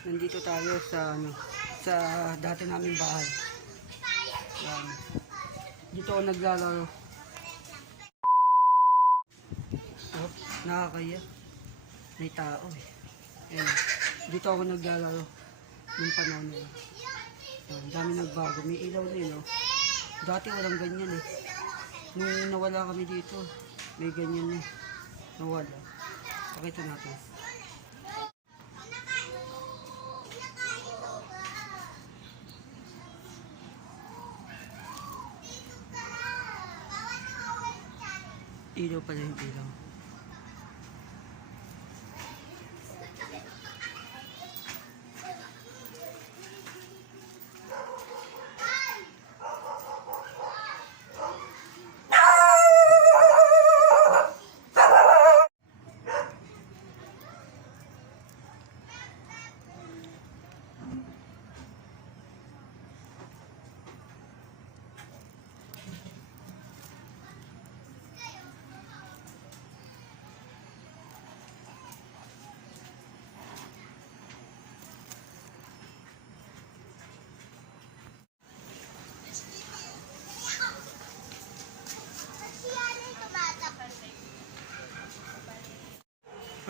nandito tayo sa ano, sa dati naming bahay. Yan. Dito ako naglalaro. Oh, nakakaya. May tao eh. Yan. Dito ako naglalaro. Nung panahon na yun. Yan, dami nagbago. May ilaw din, no? Dati walang ganyan eh. Nung nawala kami dito, may ganyan eh. Nawala. Pakita natin. Ilaw pala yung ilaw.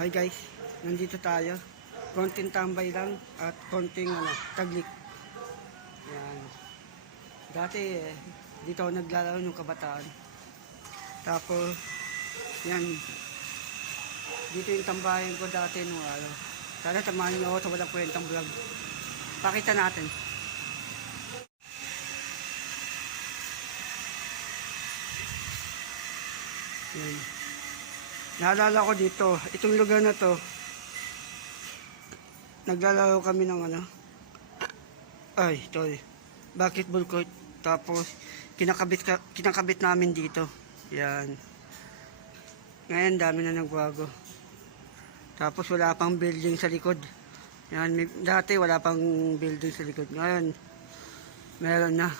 Hi guys, nandito tayo. Konting tambay lang at konting ano, taglik. Yan. Dati eh, dito ako naglalaro ng kabataan. Tapos, yan. Dito yung tambayan ko dati nung ano. Sana tamahan niyo ako sa walang kwentang vlog. Pakita natin. Yan. Naalala ko dito, itong lugar na to, naglalaro kami ng ano, ay, sorry, basketball court, tapos kinakabit, ka, kinakabit namin dito, yan. Ngayon, dami na nagbago. Tapos wala pang building sa likod. Yan, may, dati wala pang building sa likod. Ngayon, meron na.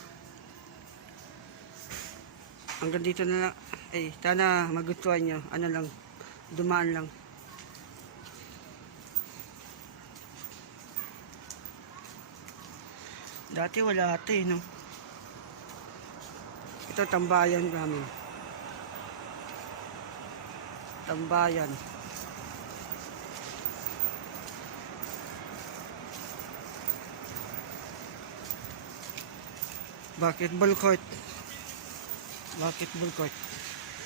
Hanggang dito na lang. Ay, sana magustuhan nyo. Ano lang, dumaan lang. Dati wala ate, no? Ito, tambayan namin. Tambayan. Basketball court. Basketball court.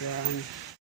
Yan.